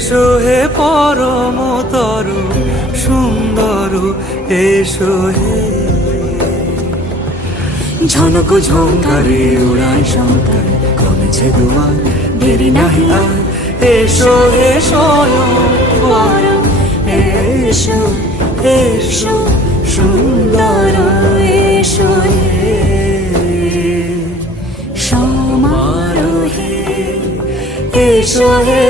এসো হে পরমতর সুন্দর, এসো হে। ঝনক ঝঙ্কারে উড়ায় শঙ্কর, কমেছে দুয়ার, দেরি নাহি আর। এসো হে স্বয়ং বর, এসো এসো সুন্দর, এসো হে সমারোহে। এসো হে